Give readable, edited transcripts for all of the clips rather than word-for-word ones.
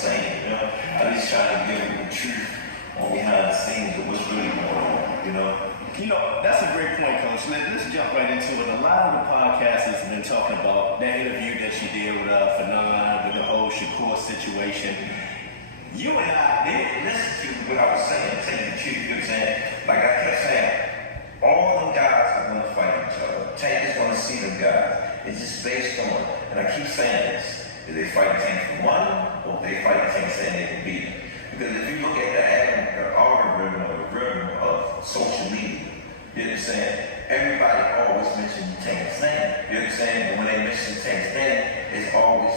saying, you know. I just try to give them the truth on behind the scenes of what's really going on, you know. You know, that's a great point, Coach. Let's jump right into it. A lot of the podcasters have been talking about that interview that you did with Fanon, with the whole Shakur situation. You and I, they didn't listen to what I was saying, saying the truth, you know what I'm saying? Like I kept saying, all them guys are going to fight each other. Tank is going to see them guys. It's just based on, and I keep saying this, if they fight Tank for one, or if they fight Tank saying they can beat him. Because if you look at the algorithm or the rhythm of social media, you know what I'm saying? Everybody always mentions Tank's name. You know what I'm saying? And when they mention Tank's name, it's always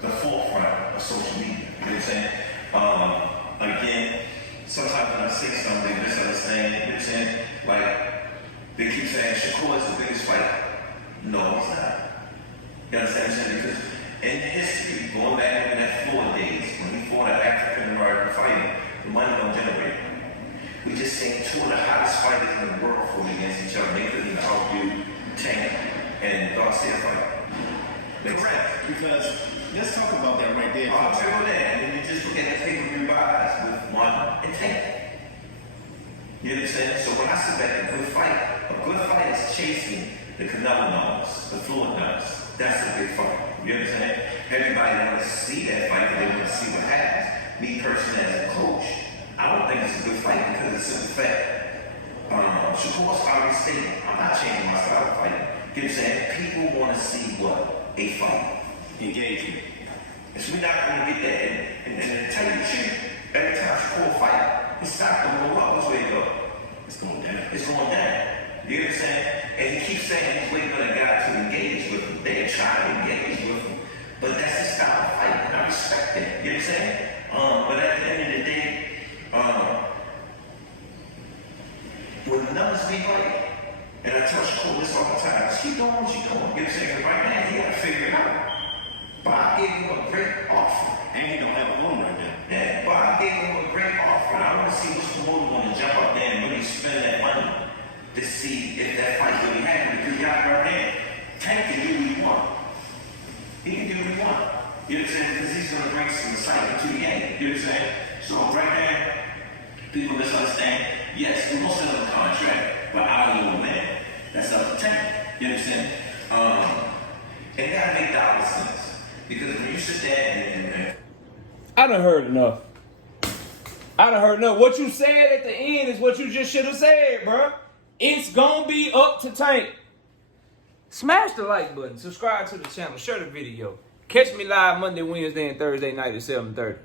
the forefront of social media. You know what I'm saying? Again, sometimes when I say something, they misunderstand. You know what I'm saying? Like, they keep saying Shakur is the biggest fighter. No, he's not. You understand what I'm saying? Because in history, going back over that floor days, when he fought an African American fighter, the money don't generate. We just seen two of the hottest fighters in the world fought against each other. They couldn't even argue Tank and Garcia fight. Correct, because let's talk about that right there. I'll tell you that, and then you just look at the pay-per-view buys with one and Tank. You know what I'm saying? So when I said that a good fight is chasing the Canelo numbers, the fluid numbers. That's a big fight. You know what I'm saying? Everybody wants to see that fight, but they want to see what happens. Me personally as a coach, I don't think it's a good fight because of the simple fact. Shakur's already stated, I'm not changing my style of fighting. You know what I'm saying? People want to see what? A fight. Engagement. And so we're not going to get that. And to tell you the truth, every time Shakur fight, it's not going to go up. Which way it go? It's going down. It's going down. You know what I'm saying? And he keeps saying he's waiting for the guy to engage with him. They're trying to engage with him. But that's his style of fight, and I respect it. You know what I'm saying? But at the end of the day, when the numbers be right, and I tell Shakur this all the time, just keep doing what you're doing. You know what I'm saying? Right now, he got to figure it out. Bob gave him a great offer. And he don't have a home right there. Yeah, Bob gave him a great offer. And I want to see which promoter going to jump up there and really spend that money to see if that fight really happened. Because y'all right there, Tank can do what he want. He can do what he want. You know what I'm saying? Because he's going to bring some excitement to the game. You know what I'm saying? So right now, people misunderstand. Yes, we're going to send him a contract, but I don't know when. That's up to Tank. You know what I'm saying? And it got to make dollar sense. Because when you sit there and I done heard enough. What you said at the end is what you just should have said, bro. It's gonna be up to Tank. Smash the like button. Subscribe to the channel. Share the video. Catch me live Monday, Wednesday, and Thursday night at 7:30.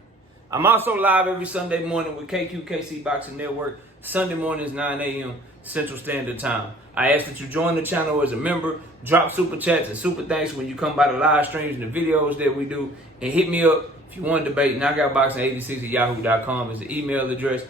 I'm also live every Sunday morning with KQKC Boxing Network. Sunday mornings, 9 a.m. Central Standard Time. I ask that you join the channel as a member. Drop super chats and super thanks when you come by the live streams and the videos that we do. And hit me up if you want to debate. knockoutboxing86@yahoo.com is the email address.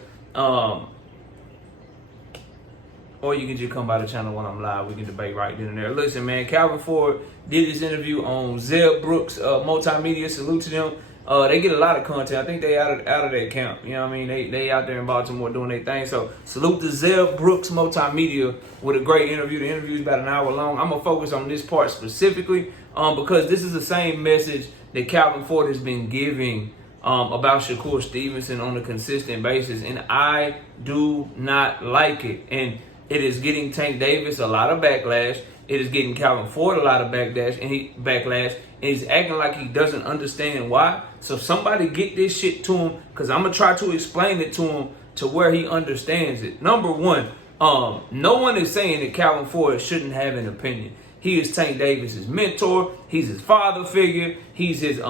Or you can just come by the channel when I'm live. We can debate right then and there. Listen, man, Calvin Ford did this interview on Zeb Brooks Multimedia. Salute to them. They get a lot of content. I think they out of that account. You know what I mean? They out there in Baltimore doing their thing. So salute to Zeb Brooks Multimedia with a great interview. The interview is about an hour long. I'm gonna focus on this part specifically because this is the same message that Calvin Ford has been giving about Shakur Stevenson on a consistent basis, and I do not like it. And it is getting Tank Davis a lot of backlash. It is getting Calvin Ford a lot of backlash, and he's acting like he doesn't understand why. So somebody get this shit to him, because I'm gonna try to explain it to him to where he understands it. Number one, no one is saying that Calvin Ford shouldn't have an opinion. He is Tank Davis's mentor. He's his father figure. He's his,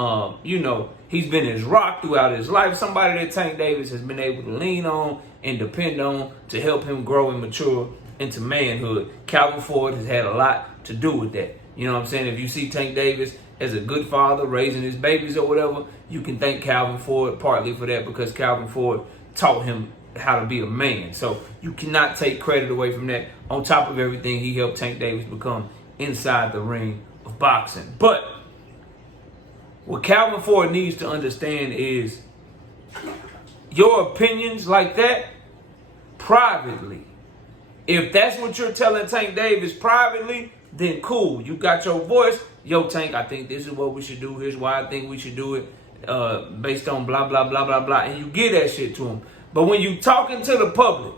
he's been his rock throughout his life. Somebody that Tank Davis has been able to lean on and depend on to help him grow and mature into manhood. Calvin Ford has had a lot to do with that. You know what I'm saying? If you see Tank Davis as a good father raising his babies or whatever, you can thank Calvin Ford partly for that, because Calvin Ford taught him how to be a man. So you cannot take credit away from that. On top of everything, he helped Tank Davis become inside the ring of boxing. But what Calvin Ford needs to understand is your opinions like that privately. If that's what you're telling Tank Davis privately, then cool. You got your voice. Yo, Tank, I think this is what we should do. Here's why I think we should do it. based on blah, blah, blah, blah, blah, and you give that shit to him. But when you talking to the public,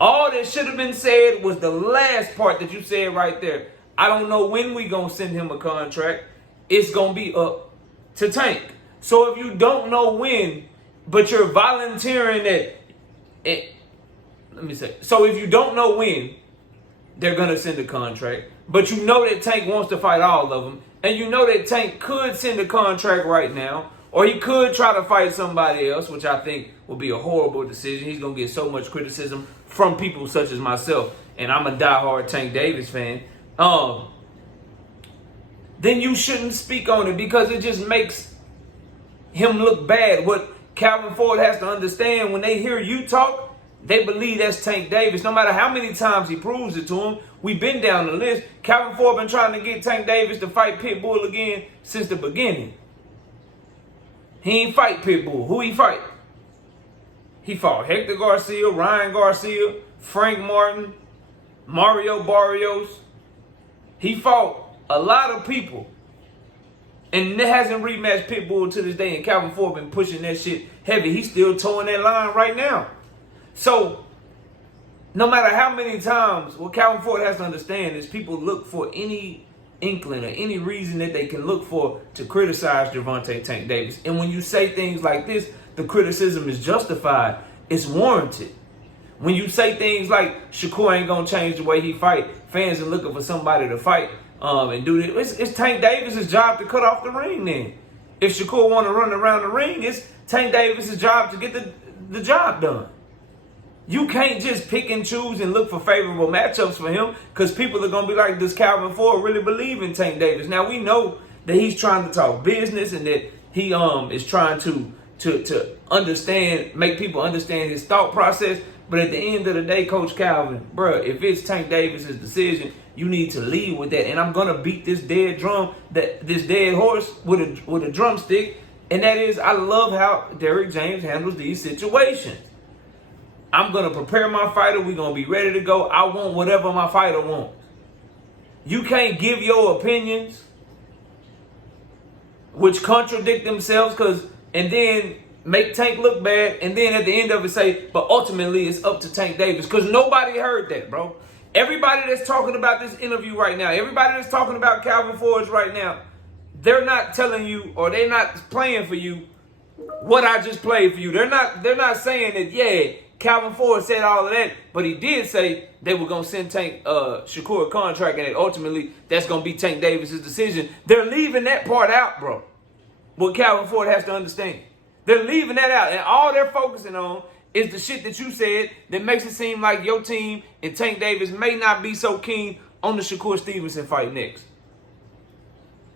all that should have been said was the last part that you said right there. I don't know when we gonna send him a contract. It's gonna be up to Tank. So if you don't know when, but you're volunteering that, so if you don't know when they're gonna send a contract, but you know that Tank wants to fight all of them, and you know that Tank could send a contract right now, or he could try to fight somebody else, which I think would be a horrible decision. He's gonna get so much criticism from people such as myself, and I'm a diehard Tank Davis fan. Then you shouldn't speak on it because it just makes him look bad. What Calvin Ford has to understand, when they hear you talk, they believe that's Tank Davis. No matter how many times he proves it to them, we've been down the list. Calvin Ford been trying to get Tank Davis to fight Pitbull again since the beginning. He ain't fight Pitbull. Who he fight? He fought Hector Garcia, Ryan Garcia, Frank Martin, Mario Barrios. He fought a lot of people. And it hasn't rematched Pitbull to this day. And Calvin Ford been pushing that shit heavy. He's still towing that line right now. So, no matter how many times, what Calvin Ford has to understand is people look for any inkling or any reason that they can look for to criticize Gervonta Tank Davis. And when you say things like this, the criticism is justified. It's warranted. When you say things like Shakur ain't gonna change the way he fight, fans are looking for somebody to fight and do this. It's Tank Davis's job to cut off the ring then. If Shakur want to run around the ring, it's Tank Davis's job to get the job done. You can't just pick and choose and look for favorable matchups for him, because people are going to be like, does Calvin Ford really believe in Tank Davis? Now, we know that he's trying to talk business and that he is trying to understand, make people understand his thought process. But at the end of the day, Coach Calvin, bro, if it's Tank Davis's decision, you need to lead with that. And I'm going to beat this dead horse with a drumstick. And that is, I love how Derrick James handles these situations. I'm going to prepare my fighter. We're going to be ready to go. I want whatever my fighter wants. You can't give your opinions, which contradict themselves, and then make Tank look bad, and then at the end of it say, but ultimately it's up to Tank Davis, because nobody heard that, bro. Everybody that's talking about this interview right now, everybody that's talking about Calvin Ford right now, they're not telling you, or they're not playing for you what I just played for you. They're not saying that, yeah, Calvin Ford said all of that, but he did say they were going to send Tank Shakur a contract, and that ultimately that's going to be Tank Davis's decision. They're leaving that part out, bro. What Calvin Ford has to understand. They're leaving that out, and all they're focusing on is the shit that you said that makes it seem like your team and Tank Davis may not be so keen on the Shakur Stevenson fight next.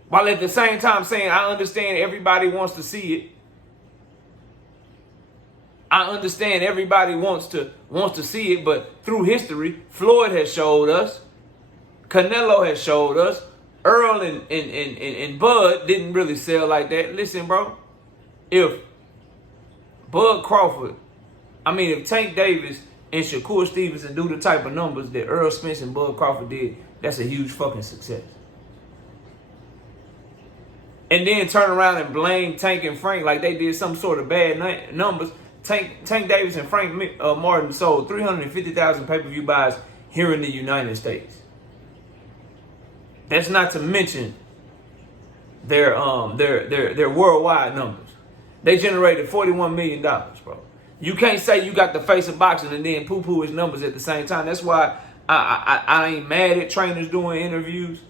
While at the same time saying, I understand everybody wants to see it. I understand everybody wants to see it, but through history, Floyd has showed us, Canelo has showed us, Earl and Bud didn't really sell like that. Listen, bro, if Tank Davis and Shakur Stevenson do the type of numbers that Earl Spence and Bud Crawford did, that's a huge fucking success. And then turn around and blame Tank and Frank like they did some sort of bad numbers. Tank Davis and Frank Martin sold 350,000 pay-per-view buys here in the United States. That's not to mention their worldwide numbers. They generated $41 million, bro. You can't say you got the face of boxing and then poo-poo his numbers at the same time. That's why I ain't mad at trainers doing interviews.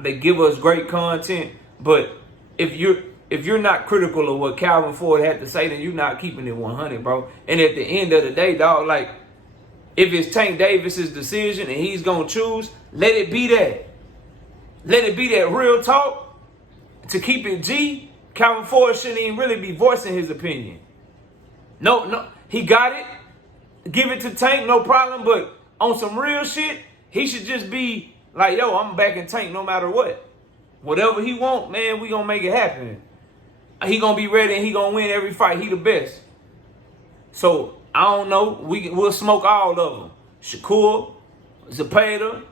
They give us great content, but if you're not critical of what Calvin Ford had to say, then you're not keeping it 100, bro. And at the end of the day, dog, like, if it's Tank Davis's decision and he's going to choose, let it be that. Let it be that real talk. To keep it G, Calvin Ford shouldn't even really be voicing his opinion. No, he got it. Give it to Tank, no problem. But on some real shit, he should just be like, yo, I'm backing Tank no matter what. Whatever he want, man, we going to make it happen. He going to be ready and he going to win every fight. He the best. So, I don't know. We'll smoke all of them. Shakur, Zepeda,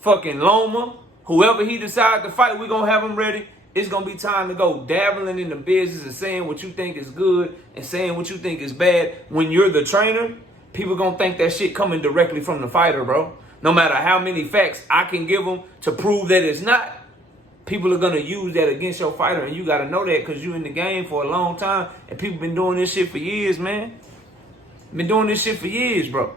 fucking Loma. Whoever he decides to fight, we going to have him ready. it's going to be time to go dabbling in the business and saying what you think is good and saying what you think is bad when you're the trainer, people going to think that shit coming directly from the fighter, bro. No matter how many facts I can give them to prove that it's not, people are going to use that against your fighter, and you got to know that because you in the game for a long time, and people been doing this shit for years, man. Been doing this shit for years, bro.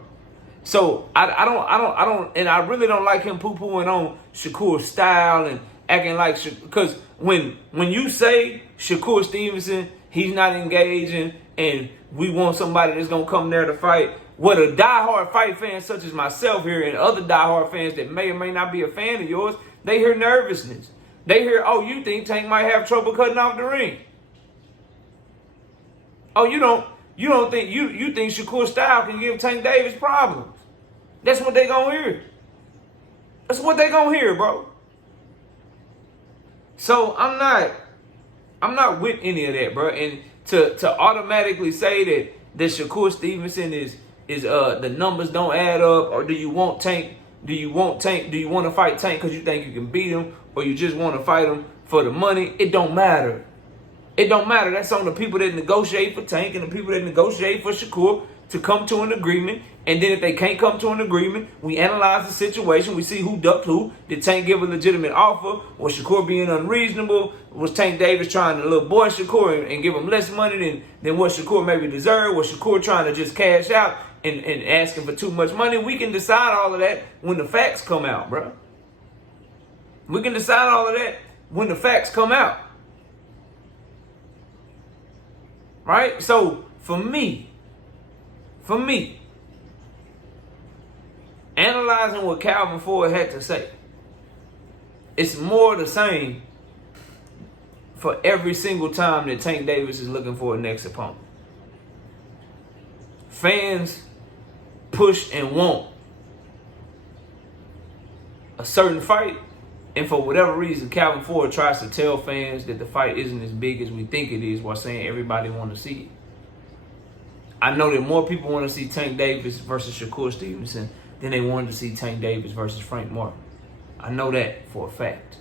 So I don't, and I really don't like him poo-pooing on Shakur's style and acting like, because when you say Shakur Stevenson, he's not engaging, and we want somebody that's gonna come there to fight, what a diehard fight fan such as myself here and other diehard fans that may or may not be a fan of yours, they hear nervousness. They hear, oh, you think Tank might have trouble cutting off the ring? Oh, you don't think you think Shakur's style can give Tank Davis problems? That's what they gonna hear. That's what they gonna hear, bro. So I'm not with any of that, bro. And to automatically say that Shakur Stevenson is the numbers don't add up, or do you want Tank? Do you want to fight Tank because you think you can beat him, or you just want to fight him for the money? It don't matter. It don't matter. That's on the people that negotiate for Tank and the people that negotiate for Shakur to come to an agreement. And then if they can't come to an agreement, we analyze the situation. We see who ducked who. Did Tank give a legitimate offer? Was Shakur being unreasonable? Was Tank Davis trying to little boy Shakur and give him less money than what Shakur maybe deserved? Was Shakur trying to just cash out and asking for too much money? We can decide all of that when the facts come out, bro. We can decide all of that when the facts come out. Right? So, for me, analyzing what Calvin Ford had to say, it's more the same for every single time that Tank Davis is looking for a next opponent. Fans push and want a certain fight, and for whatever reason, Calvin Ford tries to tell fans that the fight isn't as big as we think it is while saying everybody want to see it. I know that more people want to see Tank Davis versus Shakur Stevenson than they wanted to see Tank Davis versus Frank Martin. I know that for a fact.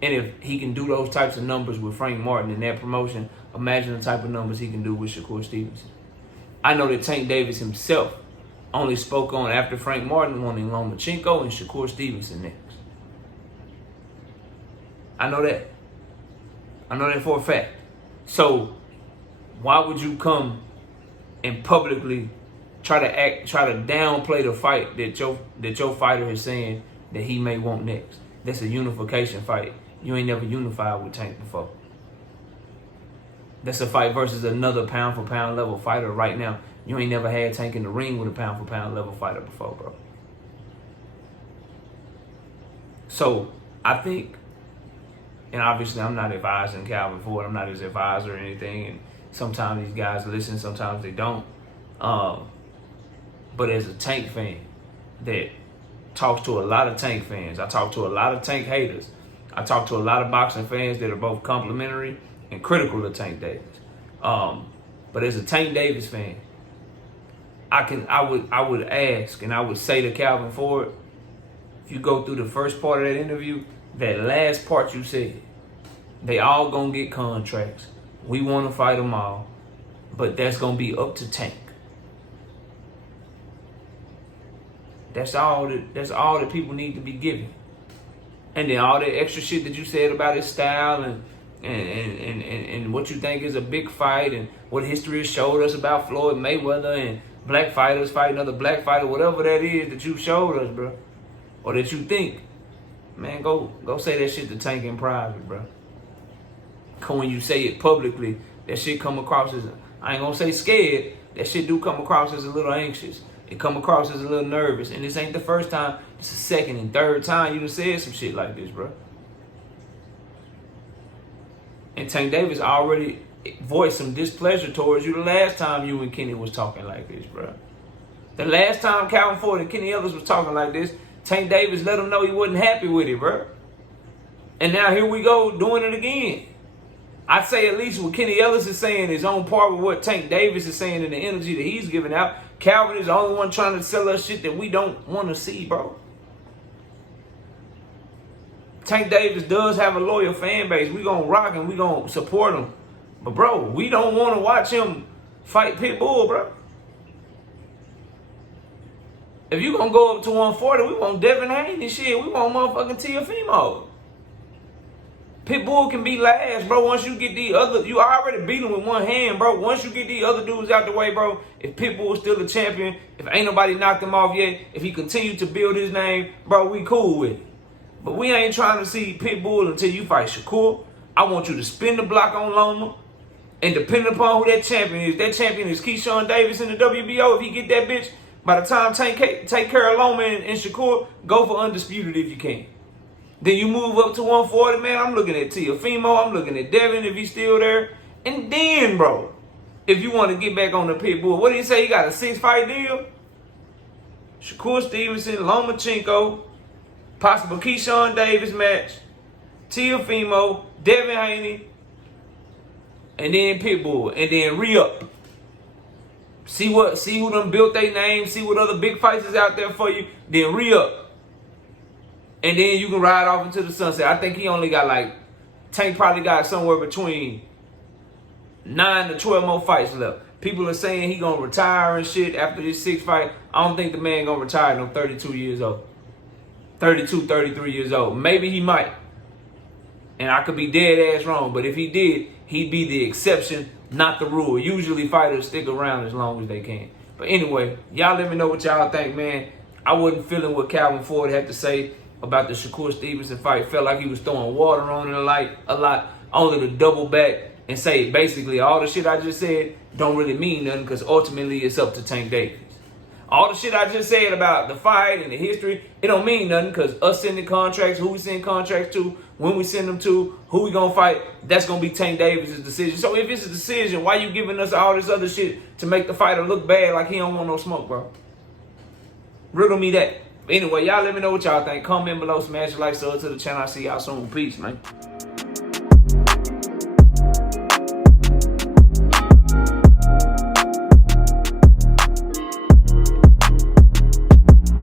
And if he can do those types of numbers with Frank Martin in that promotion, imagine the type of numbers he can do with Shakur Stevenson. I know that Tank Davis himself only spoke on after Frank Martin wanting Lomachenko and Shakur Stevenson next. I know that. I know that for a fact. So why would you come and publicly try to downplay the fight that your fighter is saying that he may want next? That's a unification fight. You ain't never unified with Tank before. That's a fight versus another pound for pound level fighter right now. You ain't never had Tank in the ring with a pound for pound level fighter before, bro. So I think, and obviously I'm not advising Calvin Ford, I'm not his advisor or anything, and sometimes these guys listen, sometimes they don't. But as a Tank fan that talks to a lot of Tank fans, I talk to a lot of Tank haters, I talk to a lot of boxing fans that are both complimentary and critical of Tank Davis. But as a Tank Davis fan, I would ask and I would say to Calvin Ford, if you go through the first part of that interview, that last part you said, they all gonna get contracts. We want to fight them all, but that's gonna be up to Tank. That's all that people need to be given. And then all that extra shit that you said about his style and what you think is a big fight and what history has showed us about Floyd Mayweather and black fighters fighting other black fighters, whatever that is that you showed us, bro, or that you think, man, go say that shit to Tank in private, bro. Cause when you say it publicly, that shit come across as, I ain't gonna say scared, that shit do come across as a little anxious. It come across as a little nervous. And this ain't the first time, it's the second and third time you done said some shit like this, bro. And Tank Davis already voiced some displeasure towards you the last time you and Kenny was talking like this, bro. The last time Calvin Ford and Kenny Ellis was talking like this, Tank Davis let him know he wasn't happy with it, bro. And now here we go doing it again. I'd say at least what Kenny Ellis is saying is on par with what Tank Davis is saying and the energy that he's giving out. Calvin is the only one trying to sell us shit that we don't want to see, bro. Tank Davis does have a loyal fan base. We gonna rock and we gonna support him. But bro, we don't want to watch him fight Pitbull, bro. If you gonna go up to 140, we want Devin Haney shit. We want motherfucking Teofimo. Pitbull can be last, bro. Once you get the other, you already beat him with one hand, bro. Once you get the other dudes out the way, bro, if Pitbull is still the champion, if ain't nobody knocked him off yet, if he continue to build his name, bro, we cool with it. But we ain't trying to see Pitbull until you fight Shakur. I want you to spin the block on Loma. And depending upon who that champion is Keyshawn Davis in the WBO. If he get that bitch, by the time take care of Loma and Shakur, go for undisputed if you can. Then you move up to 140, man. I'm looking at Teofimo. I'm looking at Devin if he's still there. And then, bro, if you want to get back on the Pitbull, what did he say? He got a 6-fight deal? Shakur Stevenson, Lomachenko, possible Keyshawn Davis match, Teofimo, Devin Haney, and then Pitbull, and then re-up. See who done built their name, see what other big fights is out there for you, then re-up. And then you can ride off into the sunset. I think he only got Tank probably got somewhere between 9 to 12 more fights left. People are saying he gonna retire and shit after this 6th fight. I don't think the man gonna retire no 32 years old. 32, 33 years old. Maybe he might. And I could be dead ass wrong, but if he did, he'd be the exception, not the rule. Usually fighters stick around as long as they can. But anyway, y'all let me know what y'all think, man. I wasn't feeling what Calvin Ford had to say about the Shakur Stevenson fight. Felt like he was throwing water on it a lot, only to double back and say basically all the shit I just said don't really mean nothing because ultimately it's up to Tank Davis. All the shit I just said about the fight and the history, it don't mean nothing because us sending contracts, who we send contracts to, when we send them to, who we gonna fight, that's gonna be Tank Davis' decision. So if it's a decision, why you giving us all this other shit to make the fighter look bad like he don't want no smoke, bro? Riddle me that. Anyway, y'all let me know what y'all think. Comment below, smash the like, sub to the channel. I see y'all soon. Peace, man.